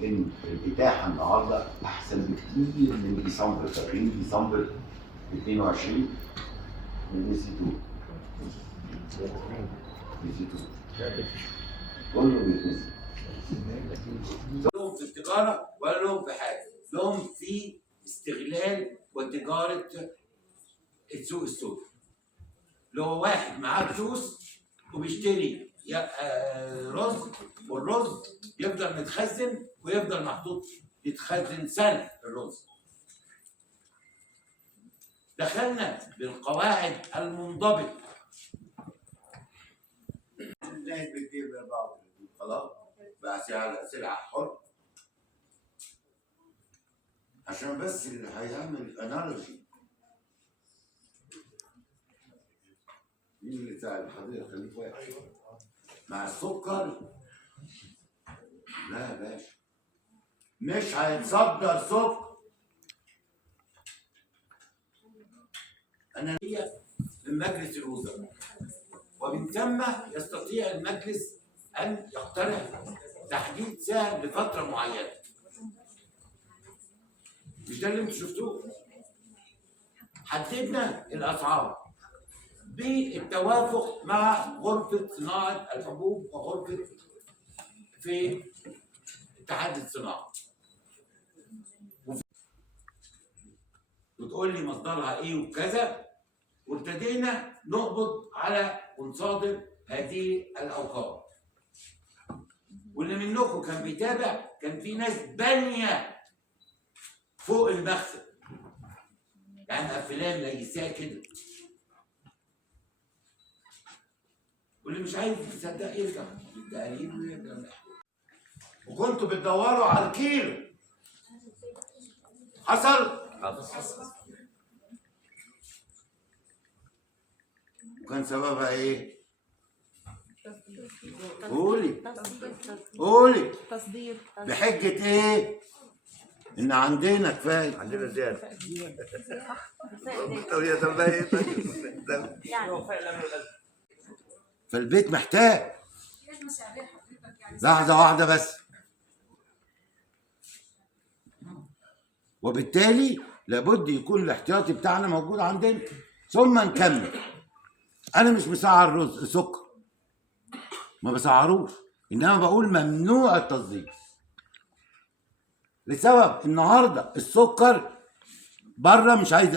ان الاتاحه النهارده احسن بكتير من ديسمبر. فاكرين ديسمبر 22 نسيتوه كله بيتنسي. لهم في التجاره ولا لهم في حاجه، لهم في استغلال وتجاره السوق السوداء. اللي هو واحد معاه فلوس وبيشتري رز، والرز يفضل متخزن ويفضل محطوط يتخزن سنه الرز. دخلنا بالقواعد المنضبطه. الناس بتبيع بعض خلاص بقى سلعه حر، عشان بس اللي هيعمل انالوجي. مين اللي ساعد حضرتك؟ خليك واقف. مع السكر لا يا باشا، مش هيتصدر سكر. انا هي من مجلس الوزراء، ومن ثم يستطيع المجلس ان يقترح تحديد سعر لفتره معينه. مش ده اللي انتوا شفتوه؟ حددنا الاسعار بالتوافق مع غرفه صناعه الحبوب وغرفه في اتحاد الصناعه. وتقول لي مصدرها ايه وكذا، وابتدينا نقبض على ونصادر هذه الاوقات. واللي منكم كان بيتابع كان في ناس بانيه فوق المخزن، يعني افلام ليساه كده. واللي مش عايز يصدق يرجع للتقاليد ويرجع. وكنتوا بتدوروا على الكيلو. حصل؟ وكان سببها ايه؟ قولي تصدير بحجة ايه؟ ان عندنا كفاية، عندنا زيادة. فالبيت محتاج. لحظة واحدة بس. وبالتالي لابد يكون الاحتياطي بتاعنا موجود عندنا، ثم نكمل. انا مش مسعر رز سكر، ما بسعروش، انما بقول ممنوع التصدير لسبب النهارده السكر بره مش عايز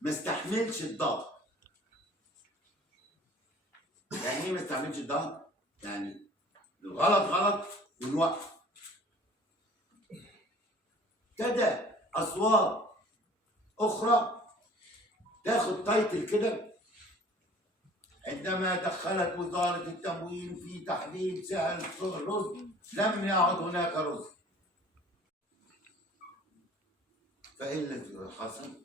ما استحملش الضغط. يعني ايه ما استحملش الضغط؟ يعني الغلط غلط ونوقف. ابتدى اصوات اخرى تاخد تايتل كده. عندما دخلت وزارة التموين في تحديد سعر الرز لم يعد هناك رز. فايه اللي حصل؟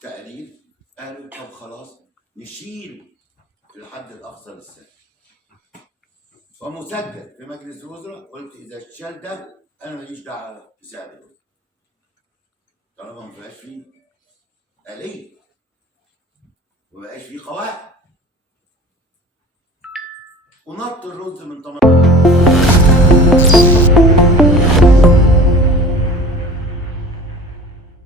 تقرير قالوا طب خلاص نشيل الحد الاقصى للسعر. ومسجل في مجلس الوزراء قلت اذا اتشال ده انا ماليش دعوه بسعر الرز. طالما ما بقاش فيه آلية وما بقاش فيه قواعد. ونط الرز من 18